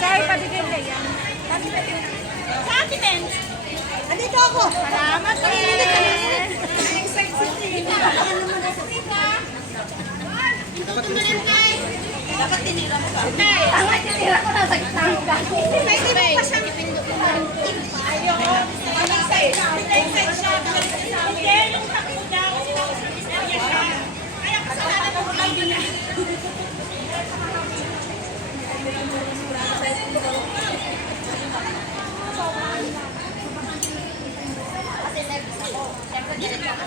Sorry, pabigay na yan. Sa atin, men. Andito ako. Salamat, men. Dapat tinira mo ba? Dapat tinira ko na sa gitang ka. Pwede mo pa siyang ipindot. Ayoko. Inside siya. Hindi, yung takot daw. Kaya kasalanan mo lang din na. Kasi service ako. Siyempre, direct ako.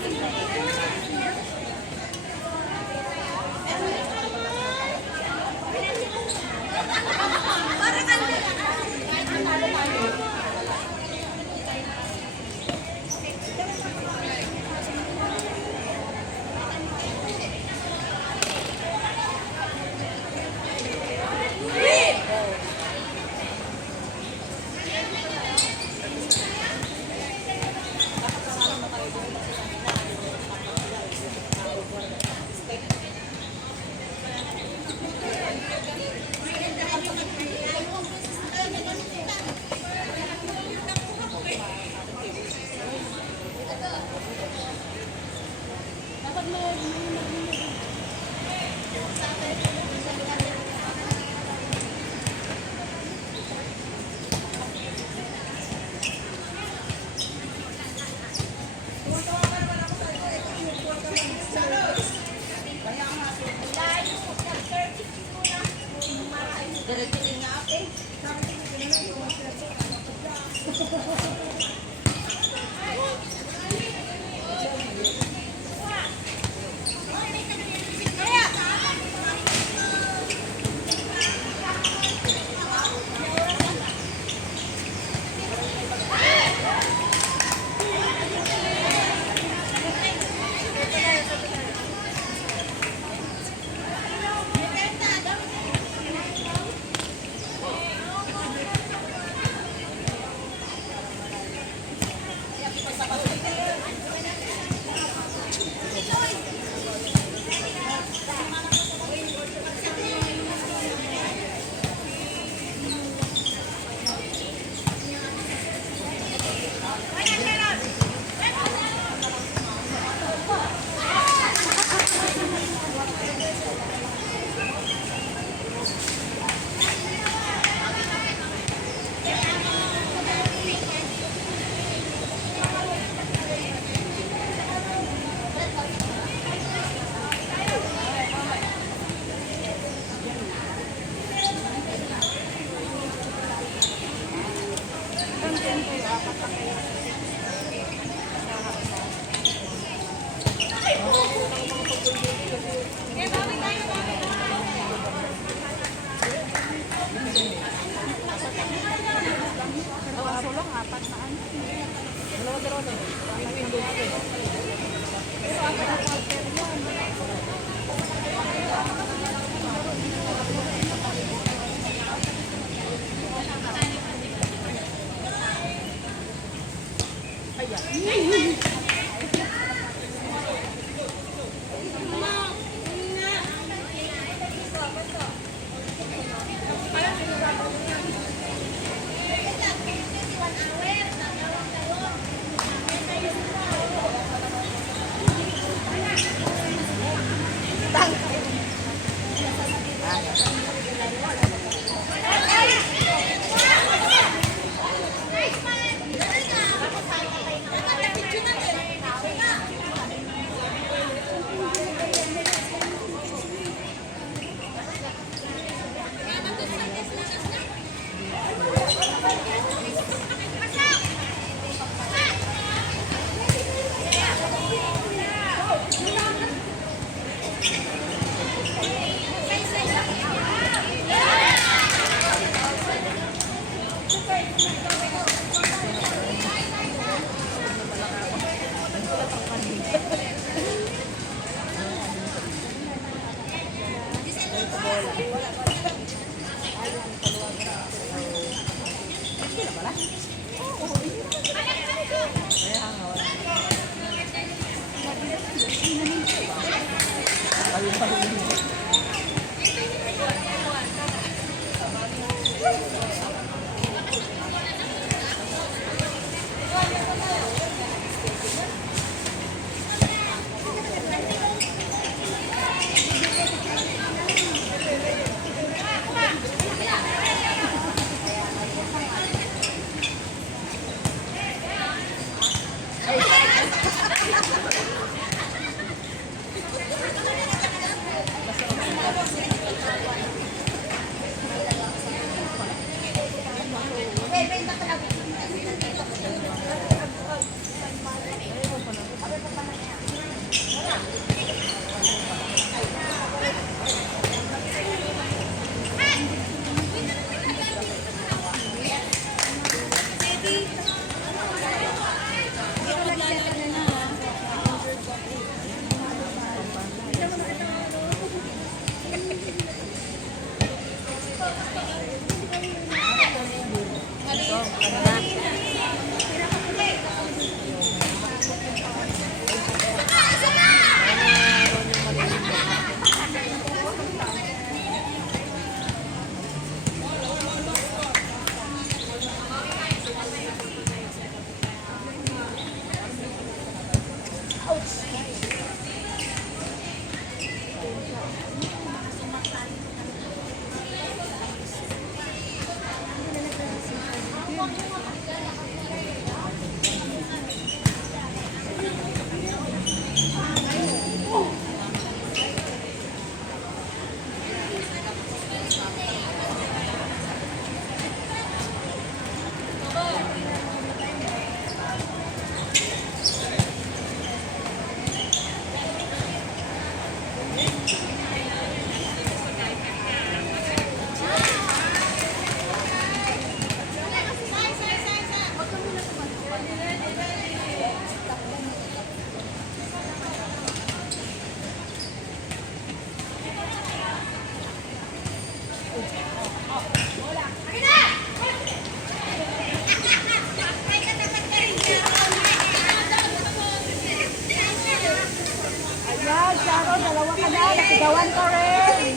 Ayan, Charo, dalawa ka na. Nasigawan ka rin.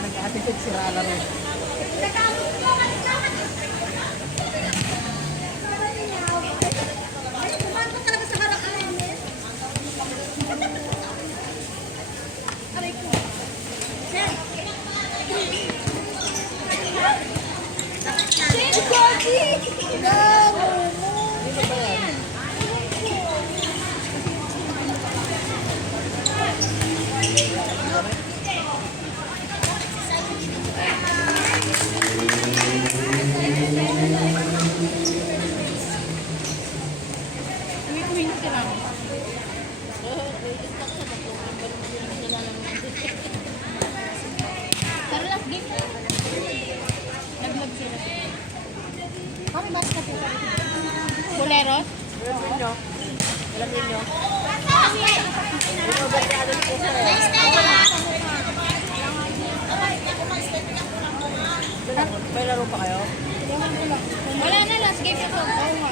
Nag-attitude si Rala rin. Boleros? Alam niyo? May laro pa kayo? Wala na, last game na to. Oo nga.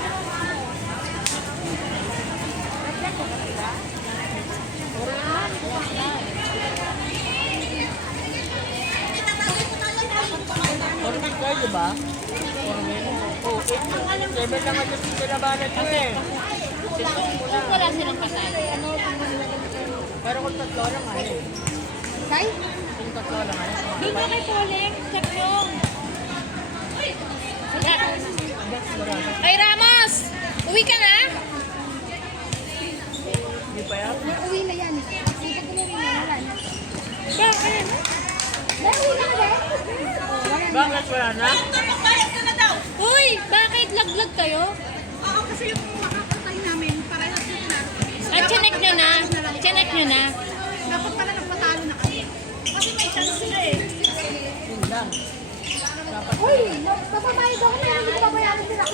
Ormit kayo, di ba? Ormit. Oo, 7 lang ang yung pinabanat ko eh. Kung wala silang patay. Pero kung tatlo lang ano eh. Kay? Kung tatlo lang ano. Di ba kay Poleng? Check yung. Ay, Ramos! Uwi ka na? Hindi pa yan? Uwi na yan. Hindi ka umuwi na, wala na. Bakit? Uwi na ka Bakit wala na? Uy! Bakit? Laglag kayo? Oo, kasi yung makakatay namin, parehas yung na. Ah, chinek nyo na. Chinek nyo na. Dapat pala nagpatalo na kami. Kasi may chance sila eh. Yun lang. Uy, napabayad ako pero hindi ko babayaran sila.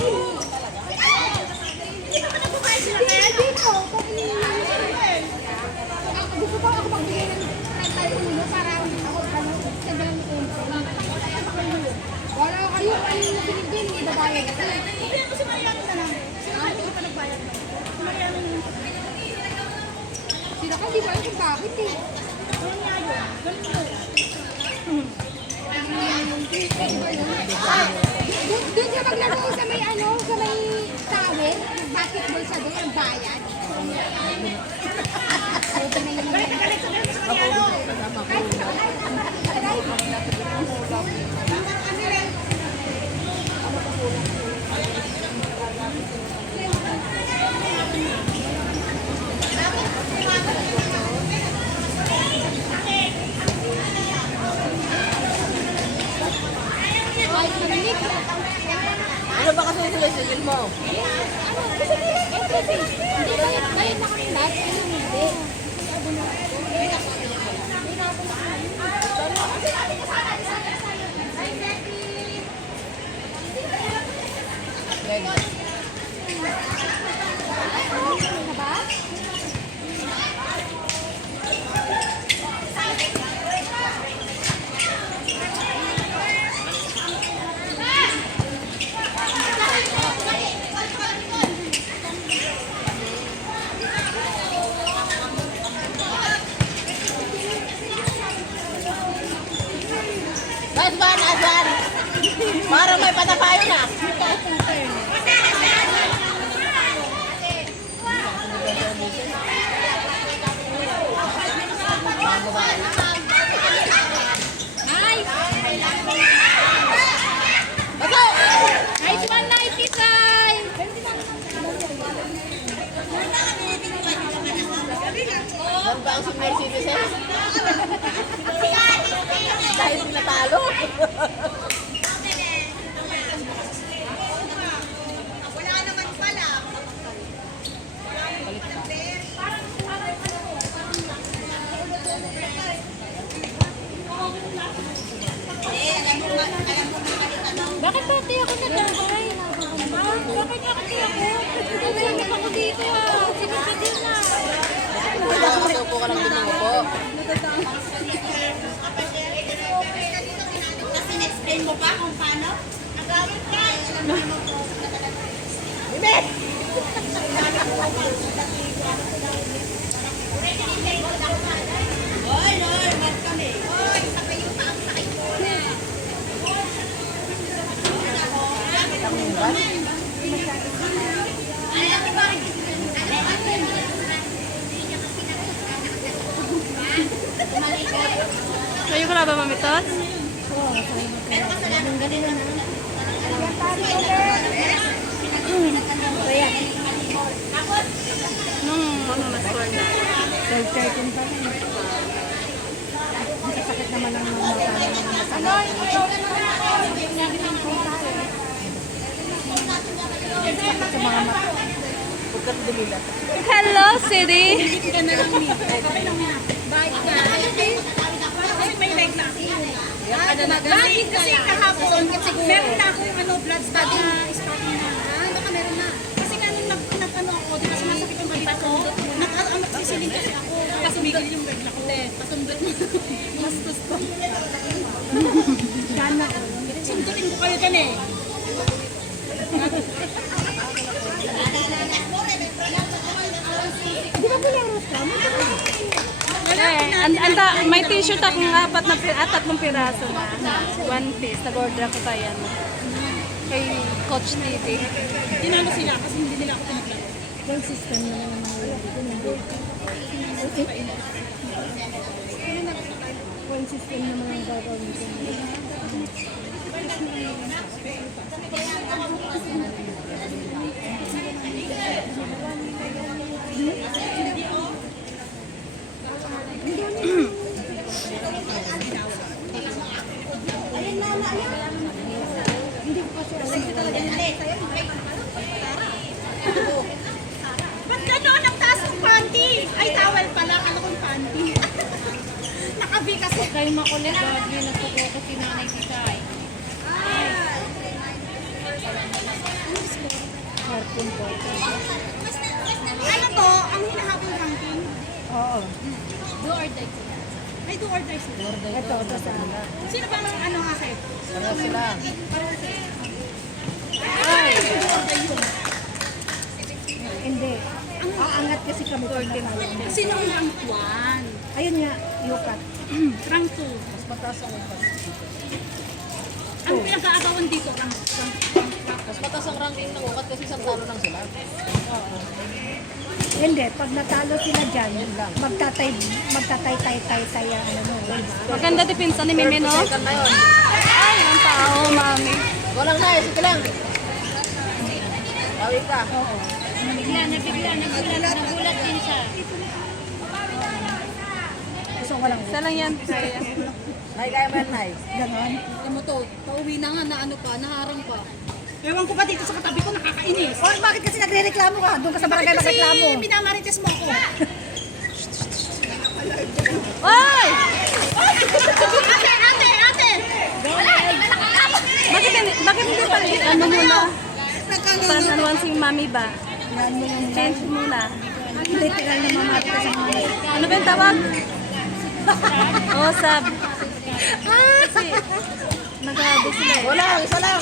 Hindi ba nagbabayad sila? Hindi ko. Gusto ko ako magbigay ng 30 ulo para ako sa dalang ko. Wala kayo, ano yung binigay, hindi babayad. Hindi ako si Mariano na lang. Sila ka, hindi ko pa nagbayad. Si Mariano yung... Sila ka, di ba yung bakit eh. Ganun nga yun. Ganun yun. Doon siya maglaro sa may ano, sa may tawid, basketball sa doon, ang bayan. Ano ba kasi sila mo? Hindi, bayad na kami lahat. Hindi. Nasban, nasban. Parang may patapayo na. Ay! Ay, si Man Nighty, Sai! Yan ba ang senior citizen? Dahil natalo. Wala naman pala. Bakit dati ako nadamay? Bakit dati ako? Nagsasak ako dito ah. Sinasagil na. Nakakasuko ka lang din ng upo. Kasi na-explain mo pa kung paano? Nagawin ka. Bibit! Hoy, hoy, mat kami. Hoy, sakay yung taang sakay ko. Kayo ka na ba, Mami Tots? Ano na score na? 12-13 pa rin. Ang sakit naman ang mga sa mga mata. Hello, City! Lagi kasi kahapon, meron na akong blood study start na. Baka meron na. Kasi kanina nag-ano ako, di ba sumasakit yung balik ko? Nagsisiling kasi ako. Pasumigil yung bag ko. Pasumbat mo. Mastos ko. Gana ko. Sundutin ko kayo dyan eh. Di ba pinaros ka? May t-shirt akong tatlong piraso na. One piece. Nag-order ako kaya. Kay Coach TV. Tinalo sila kasi hindi nila ako tinaglaro. Yung system na naman mga wala dito. Yung system na mga gagawin ko. Ba't gano'n ang taas ng panty? Ay, towel pala. Kala kong panty. Nakabi kasi. Kayo makulit. Gagi na po ko si Nanay Tisay. Cartoon po. Ano to? Ang hinahabol ranking? Oo. Do or die. May do or die sila. Ito sa Sino ba ang ano kasi? Sila. Ay! Do or die yun. Hindi. Aangat kasi kami pag natalo. Sino ang rank 1? Ayun nga, yukat. Rank 2. Mas mataas ang upas. Ang pinag-aagawan dito, rank Mas mataas ang ranking ng ukat kasi isang talo lang sila. Hindi, pag natalo sila dyan, magtatay-tay-tay ang ano mo. Maganda dipinsa ni Mimi, no? Second na yun. Ay, ang tao, Mami. Walang na, sige lang. Tawid ka. Nagulat din siya. Gusto ko lang. Isa lang yan. Kaya. Nay, kaya mo yan, Nay. Ganon. Alam mo to, pauwi na nga na ano pa, naharang pa. Ewan ko ba dito sa katabi ko, nakakainis. Oh, bakit kasi nagre-reklamo ka? Doon ka sa barangay nagreklamo. Kasi pinamarites mo ako. Oy! Ate! Bakit hindi pa rin? Ano muna? Pananuan si Mami ba? Yan mo yung Change muna. literal na mamati ka sa mga. Ano ba yung tawag? Oh, sab. Kasi, nag-aabi sila eh. Wala, isa lang.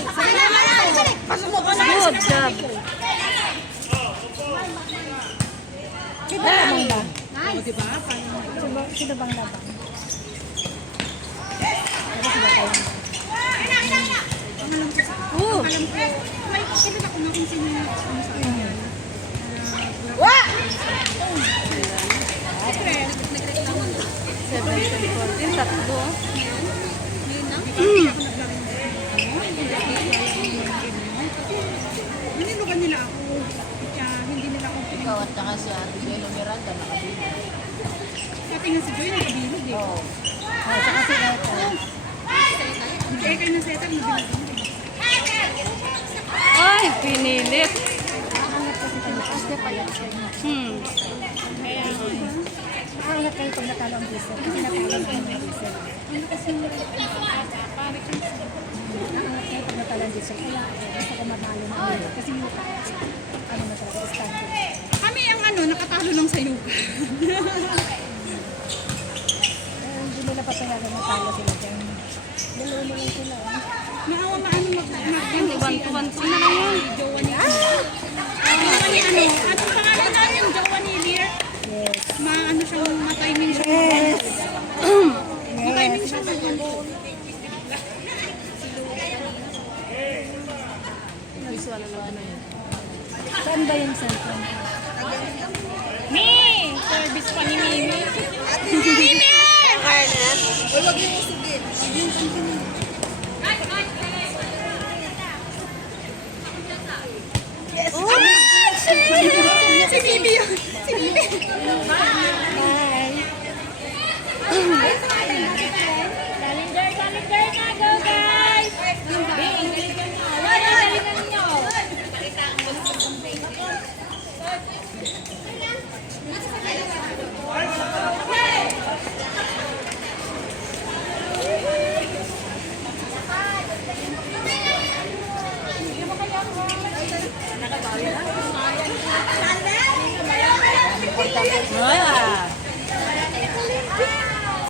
Good job. Sino labang ba? O, diba? Sino bang labang? Ako sila tayo. May kilala ko na kung sino yung sa kanya. Wah! 7-14, tatlo. Ninilukan nila ako. Kaya hindi nila ako Ikaw at saka si Ate Jello Miranda nakabili. Pati nga si Joy nakabilog eh. Oo. Oh, tsaka si Eto. Eh, kayo na setan, nabilog. Ay, pinilit. Aangat kasi tayo. Kasi pala siya. Kaya ako. Aangat kayo pag natalo ang diesel. Kasi natalo ang diesel. Ano kasi pare ka. Aangat kayo pag natalo ang diesel. Kaya gusto ko matalo na ulit. Kasi yung ano na talaga, standard. Kami ang ano, nakatalo lang sa yuka. Hindi nila papayagan matalo sila dyan. Dalawa na lang sila. Maawa maano Bantu-bantu na lang yun. Jowa ni Jowa ni ano? Anong pangalan namin? Jowa ni Lear? Yes. Maano siyang matiming siya. Yes. Matiming siya sa ano. Saan ba yung cellphone? Mi! Service pa ni Mimi. Mimi! Si Mimi yun. Si Mimi. Bye. Calendar na, go guys! Wala, galingan nyo.